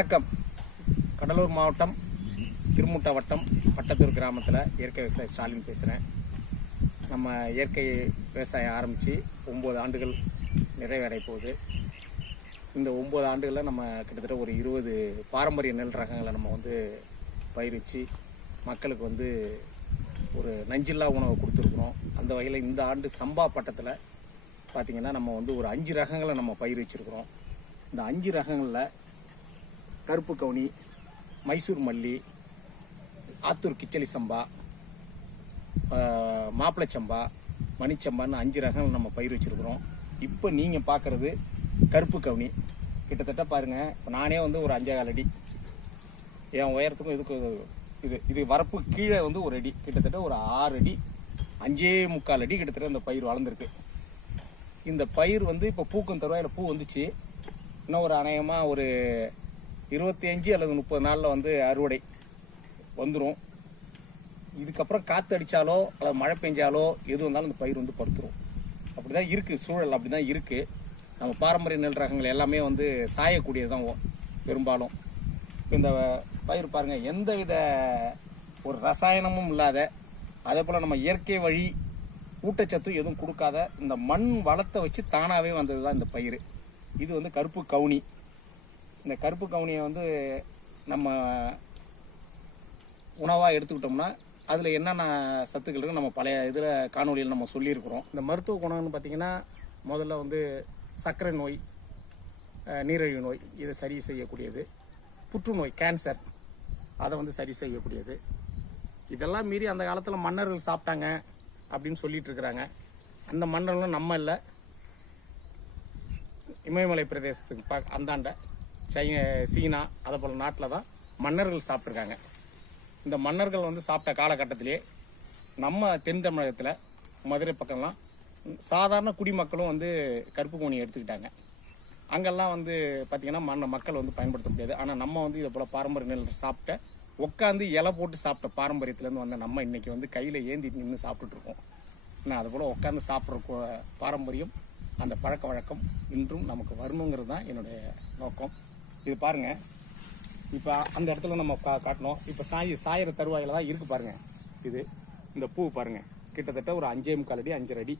வணக்கம். கடலூர் மாவட்டம் திருமுட்டை வட்டம் பட்டத்தூர் கிராமத்தில் இயற்கை விவசாயி ஸ்டாலின் பேசுகிறேன் நம்ம இயற்கை விவசாயம் ஆரம்பித்து ஒம்பது ஆண்டுகள் நிறைவடைய போகுது. இந்த ஒம்பது ஆண்டுகளில் நம்ம கிட்டத்தட்ட ஒரு இருபது பாரம்பரிய நெல் ரகங்களை நம்ம வந்து பயிரிச்சு மக்களுக்கு வந்து ஒரு நஞ்சில்லா உணவு கொடுத்துருக்குறோம். அந்த வகையில் இந்த ஆண்டு சம்பா பட்டத்தில் பார்த்திங்கன்னா நம்ம வந்து ஒரு அஞ்சு ரகங்களை நம்ம பயிர் வச்சுருக்குறோம். இந்த அஞ்சு ரகங்களில் கருப்பு கவுனி மைசூர் மல்லி ஆத்தூர் கிச்சலி சம்பா மாப்பிளச்சம்பா மணிச்சம்பான்னு அஞ்சு ரகங்கள் நம்ம பயிர் வச்சுருக்குறோம். இப்போ நீங்கள் பார்க்குறது கருப்பு கவுனி. கிட்டத்தட்ட பாருங்கள் இப்போ நானே வந்து ஒரு அஞ்சே அடி. என் உயரத்துக்கும் இதுக்கு இது இது வரப்பு கீழே வந்து ஒரு அடி. கிட்டத்தட்ட ஒரு ஆறு அடி அஞ்சே முக்கால் அடி கிட்டத்தட்ட இந்த பயிர் வளர்ந்துருக்கு. இந்த பயிர் வந்து இப்போ பூக்கும் தருவாயில் பூ வந்துச்சு. இன்னும் ஒரு அநேகமாக ஒரு இருபத்தி அஞ்சு அல்லது முப்பது நாளில் வந்து அறுவடை வந்துடும் இதுக்கப்புறம் காற்று அடித்தாலோ அல்லது மழை பெஞ்சாலோ எது வந்தாலும் இந்த பயிர் வந்து படுத்துரும். அப்படி தான் இருக்குது சூழல் அப்படி தான் இருக்குது நம்ம பாரம்பரிய நெல் ரகங்கள் எல்லாமே வந்து சாயக்கூடியது தான் பெரும்பாலும். இந்த பயிர் பாருங்கள் எந்தவித ஒரு ரசாயனமும் இல்லாத அதே போல் நம்ம இயற்கை வழி ஊட்டச்சத்து எதுவும் கொடுக்காத இந்த மண் வளத்தை வச்சு தானாகவே வந்தது தான் இந்த பயிர் இது வந்து கருப்பு கவுனி. இந்த கருப்பு கவுனியை வந்து நம்ம உணவாக எடுத்துக்கிட்டோம்னா அதில் என்னென்ன சத்துக்கள் இருக்குது நம்ம பழைய இதில் காணொலியில் நம்ம சொல்லியிருக்கிறோம். இந்த மருத்துவ குணம்னு பார்த்திங்கன்னா முதல்ல வந்து சர்க்கரை நோய் நீரழிவு நீரிழிவு நோய் இதை சரி செய்யக்கூடியது. புற்றுநோய் கேன்சர் அதை வந்து சரி செய்யக்கூடியது. இதெல்லாம் மீறி அந்த காலத்தில் மன்னர்கள் சாப்பிட்டாங்க அப்படின்னு சொல்லிட்டு இருக்கிறாங்க. அந்த மன்னர்களும் நம்ம இல்லை. இமயமலை பிரதேசத்துக்கு பா அந்தாண்ட சீனா அதை போல் நாட்டில் தான் மன்னர்கள் சாப்பிட்ருக்காங்க இந்த மன்னர்கள் வந்து சாப்பிட்ட காலகட்டத்திலே நம்ம தென் தமிழகத்தில் மதுரை பக்கம்லாம் சாதாரண குடிமக்களும் வந்து கருப்பு கோணி எடுத்துக்கிட்டாங்க. அங்கெல்லாம் வந்து பார்த்திங்கன்னா மண்ண மக்கள் வந்து பயன்படுத்த முடியாது. ஆனால் நம்ம வந்து இதை போல் பாரம்பரிய நெல் சாப்பிட்ட உட்காந்து இலை போட்டு சாப்பிட்ட பாரம்பரியத்துலேருந்து வந்த நம்ம இன்றைக்கி வந்து கையில் ஏந்தி நின்று சாப்பிட்டுட்டு ஆனால் அது போல் உட்காந்து சாப்பிட்ற பாரம்பரியம் அந்த பழக்க வழக்கம் இன்றும் நமக்கு வரணுங்கிறது தான் என்னுடைய நோக்கம். இது பாருங்க. இப்போ அந்த இடத்துல நம்ம கா காட்டினோம் இப்போ சாய் சாயிற தருவாயில் தான் இருக்குது பாருங்க. இது இந்த பூ பாருங்க. கிட்டத்தட்ட ஒரு அஞ்சே முக்கால் அடி அஞ்சரை அடி.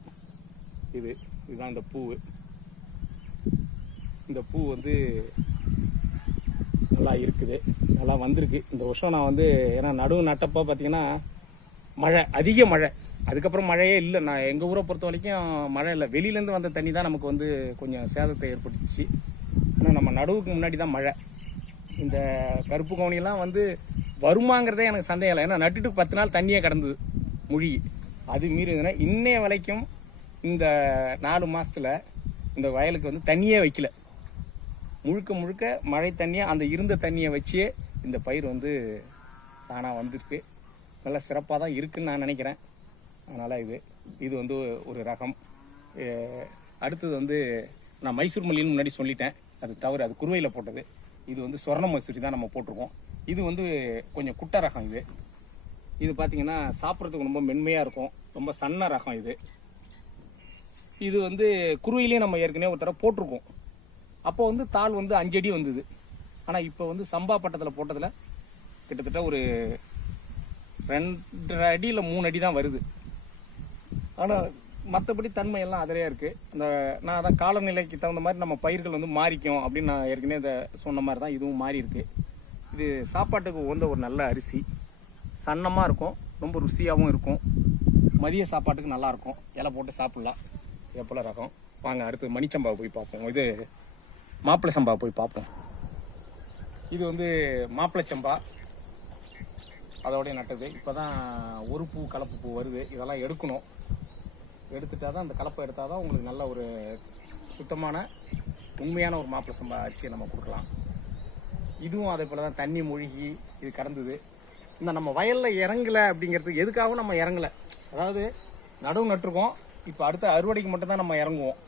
இது இதுதான் இந்த பூவு. இந்த பூ வந்து நல்லா இருக்குது. நல்லா வந்திருக்கு. இந்த வருஷம் நான் வந்து ஏன்னா நடுவு நட்டப்போ பார்த்தீங்கன்னா மழை அதிக மழை. அதுக்கப்புறம் மழையே இல்லை. நான் எங்கள் ஊரை பொறுத்த வரைக்கும் மழை இல்லை. வெளியிலேருந்து வந்த தண்ணி தான் நமக்கு வந்து கொஞ்சம் சேதத்தை ஏற்படுத்துச்சு. நம்ம நடுவுக்கு முன்னாடி தான் மழை. இந்த கருப்பு கவுனியெல்லாம் வந்து வருமாங்கிறதே எனக்கு சந்தேகம் இல்லை. ஏன்னா நட்டுட்டு பத்து நாள் தண்ணியே கிடந்தது மொழி அது மீறிதுன்னா இன்னைய வரைக்கும் இந்த நாலு மாதத்தில் இந்த வயலுக்கு வந்து தண்ணியே வைக்கல. முழுக்க முழுக்க மழை தண்ணியை அந்த இருந்த தண்ணியை வச்சே இந்த பயிர் வந்து தானாக வந்திருக்கு. நல்லா சிறப்பாக தான் இருக்குன்னு நான் நினைக்கிறேன். அதனால் இது இது வந்து ஒரு ரகம். அடுத்தது வந்து நான் மைசூர் மல்லின்னு முன்னாடி சொல்லிட்டேன். அது தவறு. அது குருவையில் போட்டது. இது வந்து சொர்ண மசூரி தான் நம்ம போட்டிருக்கோம். இது வந்து கொஞ்சம் குட்டை ரகம் இது. இது பார்த்தீங்கன்னா சாப்பிட்றதுக்கு ரொம்ப மென்மையாக இருக்கும். ரொம்ப சன்ன ரகம் இது. இது வந்து குருவையிலேயே நம்ம ஏற்கனவே ஒரு தடவை போட்டிருக்கோம். அப்போ வந்து தாள் வந்து அஞ்சடி வந்தது. ஆனால் இப்போ வந்து சம்பா பட்டத்தில் போட்டதில் கிட்டத்தட்ட ஒரு ரெண்டரை அடி இல்லை மூணு அடி தான் வருது. ஆனால் மற்றபடி தன்மை எல்லாம் அதிலே இருக்குது இந்த நான் அதான் காலநிலைக்கு தகுந்த மாதிரி நம்ம பயிர்கள் வந்து மாறிக்கும் அப்படின்னு நான் ஏற்கனவே இதை சொன்ன மாதிரி தான் இதுவும் மாறி இருக்கு. இது சாப்பாட்டுக்கு உகந்த ஒரு நல்ல அரிசி. சன்னமாக இருக்கும் ரொம்ப ருசியாகவும் இருக்கும். மதிய சாப்பாட்டுக்கு நல்லா இருக்கும். இலை போட்டு சாப்பிட்லாம். எப்போல ரகம். வாங்க அடுத்து மணிச்சம்பா போய் பார்ப்போம். இது மாப்பிள்ளை சம்பா போய் பார்ப்போம். இது வந்து மாப்பிள்ளை சம்பா. அதோடய நட்டது. இப்போ தான் ஒரு பூ கலப்பு பூ வருது. இதெல்லாம் எடுக்கணும். எடுத்துட்டா தான் அந்த கலப்பை எடுத்தால் தான் உங்களுக்கு நல்ல ஒரு சுத்தமான உண்மையான ஒரு மாப்பிள்ளை சம்பா அரிசியை நம்ம கொடுக்கலாம். இதுவும் அதே போல் தான் தண்ணி மூழ்கி இது கடந்தது இந்த நம்ம வயலில் இறங்கலை அப்படிங்கிறதுக்கு எதுக்காகவும் நம்ம இறங்கல. அதாவது நடவு நட்டுருக்கோம். இப்போ அடுத்த அறுவடைக்கு மட்டும் தான் நம்ம இறங்குவோம்.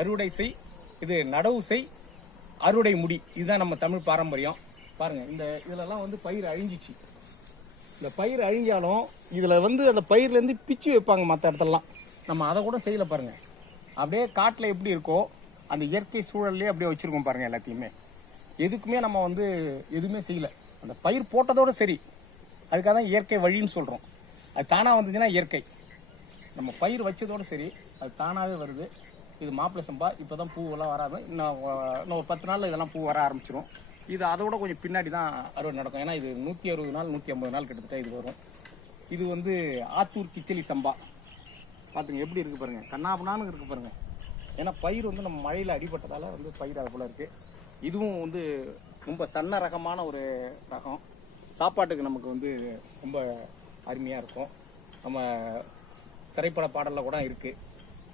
அறுவடை செய் இது நடவு செய் அறுவடை முடி. இதுதான் நம்ம தமிழ் பாரம்பரியம். பாருங்கள் இந்த இதுலலாம் வந்து பயிர் அழிஞ்சிச்சு. இந்த பயிர் அழிஞ்சாலும் இதில் வந்து அந்த பயிர்லேருந்து பிச்சு வைப்பாங்க மற்ற இடத்துலலாம். நம்ம அதை கூட செய்யல பாருங்க. அப்படியே காட்டில் எப்படி இருக்கோ அந்த இயற்கை சூழல்லே அப்படியே வச்சுருக்கோம் பாருங்க எல்லாத்தையுமே. எதுக்குமே நம்ம வந்து எதுவுமே செய்யல. அந்த பயிர் போட்டதோட சரி. அதுக்காக தான் இயற்கை வழின்னு சொல்கிறோம் அது தானாக வந்துச்சுன்னா இயற்கை. நம்ம பயிர் வச்சதோட சரி அது தானாகவே வருது. இது மாப்பிள்ளை சம்பா இப்போ தான் பூவெல்லாம் வராது இன்னும் இன்னும் ஒரு பத்து நாளில் இதெல்லாம் பூ வர ஆரம்பிச்சிடும் இது அதோட கொஞ்சம் பின்னாடி தான் அறுவடை நடக்கும். ஏன்னா இது நூற்றி அறுபது நாள் நூற்றி ஐம்பது நாள் கிட்டத்தட்ட இது வரும். இது வந்து ஆத்தூர் கிச்சலி சம்பா. பார்த்துங்க எப்படி இருக்கு பாருங்க. கண்ணாபுனான்னு இருக்கு பாருங்க. ஏன்னா பயிர் வந்து நம்ம மழையில் அடிபட்டதால வந்து பயிர் அது போல இருக்கு. இதுவும் வந்து ரொம்ப சன்ன ரகமான ஒரு ரகம். சாப்பாட்டுக்கு நமக்கு வந்து ரொம்ப அருமையாக இருக்கும். நம்ம திரைப்பட பாடலில் கூட இருக்கு.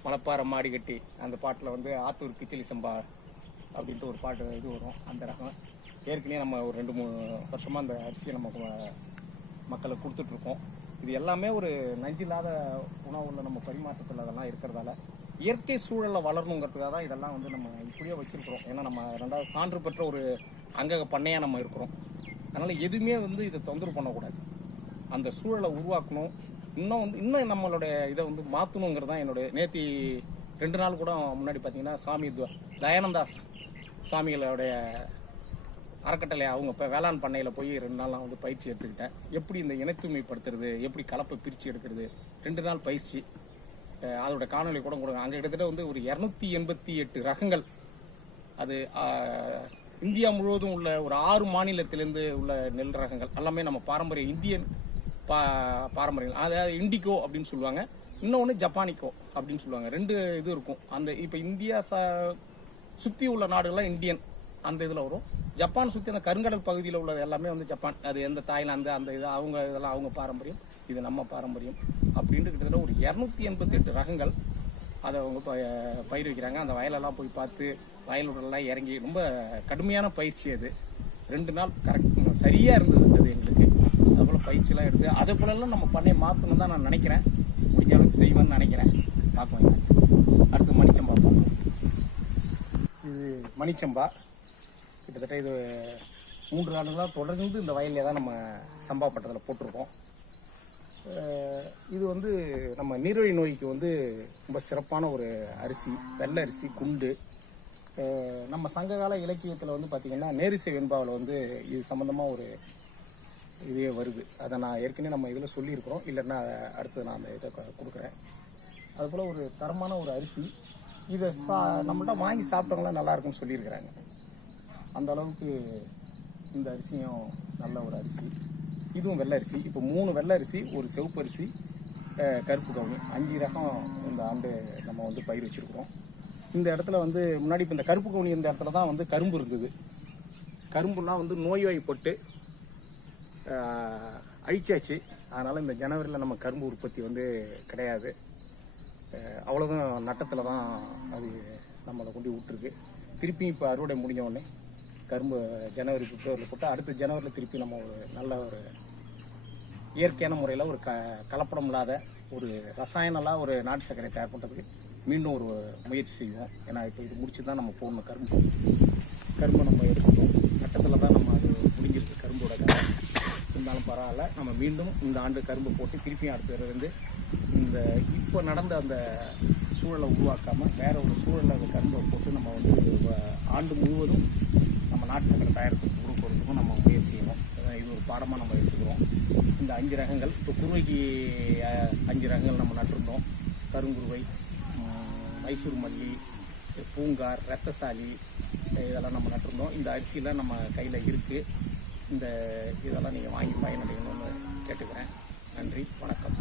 மலப்பாறை மாடி கட்டி அந்த பாட்டில் வந்து ஆத்தூர் கிச்சிலி சம்பா அப்படின்ட்டு ஒரு பாட்டு இது வரும் அந்த ரகம். ஏற்கனவே நம்ம ஒரு ரெண்டு மூணு வருஷமாக அந்த அரிசியை நம்ம மக்களை கொடுத்துட்ருக்கோம் இது எல்லாமே ஒரு நஞ்சில்லாத உணவுல நம்ம பரிமாற்றத்தில் அதெல்லாம் இருக்கிறதால இயற்கை சூழலில் வளரணுங்கிறதுக்காக தான் இதெல்லாம் வந்து நம்ம இப்படியே வச்சுருக்குறோம். ஏன்னா நம்ம ரெண்டாவது சான்று பெற்ற ஒரு அங்கக பண்ணையாக நம்ம இருக்கிறோம். அதனால் எதுவுமே வந்து இதை தொந்தரவு பண்ணக்கூடாது. அந்த சூழலை உருவாக்கணும். இன்னும் வந்து இன்னும் நம்மளுடைய இதை வந்து மாற்றணுங்கிறது தான் என்னுடைய நேத்தி ரெண்டு நாள் கூட முன்னாடி பார்த்தீங்கன்னா சாமி தயானந்தா சாமிகளுடைய அறக்கட்டளை அவங்க இப்போ வேளாண் பண்ணையில் போய் ரெண்டு நாள் நான் வந்து பயிற்சி எடுத்துக்கிட்டேன். எப்படி இந்த இனத்தூய்மைப்படுத்துறது எப்படி கலப்பை பிரித்து எடுக்கிறது ரெண்டு நாள் பயிற்சி. அதோட காணொளி கூட கொடுங்க. அங்கே கிட்டத்தட்ட வந்து ஒரு இரநூத்தி எண்பத்தி எட்டு ரகங்கள். அது இந்தியா முழுவதும் உள்ள ஒரு ஆறு மாநிலத்திலேருந்து உள்ள நெல் ரகங்கள். எல்லாமே நம்ம பாரம்பரிய இந்தியன் பா பாரம்பரியம் அதாவது இண்டிகோ அப்படின்னு சொல்லுவாங்க. இன்னொன்று ஜப்பானிக்கோ அப்படின்னு சொல்லுவாங்க. ரெண்டு இது இருக்கும். அந்த இப்போ இந்தியா ச சுற்றி உள்ள நாடுகள்லாம் இந்தியன். அந்த இதில் வரும். ஜப்பான் சுற்றி அந்த கருங்கடல் பகுதியில் உள்ளது எல்லாமே வந்து ஜப்பான். அது எந்த தாய்லாந்து அந்த இது அவங்க இதெல்லாம் அவங்க பாரம்பரியம். இது நம்ம பாரம்பரியம். அப்படின்ட்டு கிட்டத்தட்ட ஒரு இரநூத்தி எண்பத்தி எட்டு ரகங்கள் அதை அவங்க ப- பயிர் வைக்கிறாங்க. அந்த வயலெல்லாம் போய் பார்த்து வயலுடலாம் இறங்கி ரொம்ப கடுமையான பயிற்சி அது. ரெண்டு நாள் கரெக்ட் சரியாக இருந்தது அது எங்களுக்கு. அதுபோல் பயிற்சிலாம் எடுத்து அதே போலலாம் நம்ம பண்ணை மாற்றணும் தான் நான் நினைக்கிறேன். முடிஞ்ச அளவுக்கு செய்வேன்னு நினைக்கிறேன். பார்ப்போம். அடுத்து மணிச்சம்பா பார்ப்போம். இது மணிச்சம்பா. கிட்டத்தட்ட இது மூன்று ஆண்டுகளாக தொடர்ந்து இந்த வயலில் தான் நம்ம சம்பா பட்டத்தில் போட்டிருக்கோம். இது வந்து நம்ம நீரிழிவு நோய்க்கு வந்து ரொம்ப சிறப்பான ஒரு அரிசி வெள்ளை அரிசி குண்டு நம்ம சங்ககால இலக்கியத்தில் வந்து பார்த்திங்கன்னா நேரிசை வெண்பாவில் வந்து இது சம்மந்தமாக ஒரு இதே வருது. அதை நான் ஏற்கனவே நம்ம இதில் சொல்லியிருக்கிறோம். இல்லைன்னா அடுத்து நான் அந்த இதை கொடுக்குறேன். அதுபோல் ஒரு தரமான ஒரு அரிசி. இதை சா நம்மள்ட்ட வாங்கி சாப்பிட்டவங்களாம் நல்லா இருக்கும்னு சொல்லியிருக்கிறாங்க. அந்த அளவுக்கு இந்த அரிசியும் நல்ல ஒரு அரிசி. இதுவும் வெள்ளை அரிசி. இப்போ மூணு வெள்ளை அரிசி ஒரு செவப்பு அரிசி கருப்பு கவுனி. அஞ்சு ரகம் இந்த ஆண்டு நம்ம வந்து பயிர் வச்சுருக்குறோம். இந்த இடத்துல வந்து முன்னாடி இப்போ இந்த கருப்பு கவுனி இந்த இடத்துல தான் வந்து கரும்பு இருந்தது. கரும்புலாம் வந்து நோய்வாய்ப்பட்டு அழிச்சாச்சு. அதனால் இந்த ஜனவரியில் நம்ம கரும்பு உற்பத்தி வந்து கிடையாது. அவ்வளோதான் நட்டத்தில் தான் அது நம்மளை கொண்டு விட்டுருக்கு. திருப்பி இப்போ அறுவடை முடிஞ்ச உடனே கரும்பு ஜனவரி பிப்ரவரியில் போட்டு அடுத்த ஜனவரியில் திருப்பி நம்ம ஒரு நல்ல ஒரு இயற்கையான முறையில் ஒரு க கலப்படம் இல்லாத ஒரு ரசாயனலாக ஒரு நாட்டு சர்க்கரை தயார் பண்ணுறதுக்கு மீண்டும் ஒரு முயற்சி செய்வோம். ஏன்னா இப்போ இது முடிச்சு தான் நம்ம போடணும் கரும்பு. கரும்பு நம்ம எடுக்கணும் கட்டத்தில் தான் நம்ம அது முடிஞ்சிருக்கு கரும்போட இருந்தாலும் பரவாயில்ல. நம்ம மீண்டும் இந்த ஆண்டு கரும்பு போட்டு திருப்பியும் அடுத்த இருந்து இந்த இப்போ நடந்த அந்த சூழலை உருவாக்காமல் வேற ஒரு சூழலில் அந்த கரும்பை போட்டு நம்ம வந்து ஆண்டு முழுவதும் நம்ம நாட்டு சக்கரை தயாரிப்பு கொடுக்கறதுக்கும் நம்ம முயற்சி செய்யணும். இது ஒரு பாடமாக நம்ம எடுத்துக்கிறோம். இந்த அஞ்சு ரகங்கள் இப்போ குருவைக்கு அஞ்சு ரகங்கள் நம்ம நட்டிருந்தோம். கருங்குருவை மைசூர் மல்லி பூங்கார் ரத்தசாலி இதெல்லாம் நம்ம நட்டிருந்தோம். இந்த அரிசியெல்லாம் நம்ம கையில் இருக்குது இந்த இதெல்லாம் நீங்கள் வாங்கி பயனடையணும்னு கேட்டுக்கிறேன். நன்றி வணக்கம்.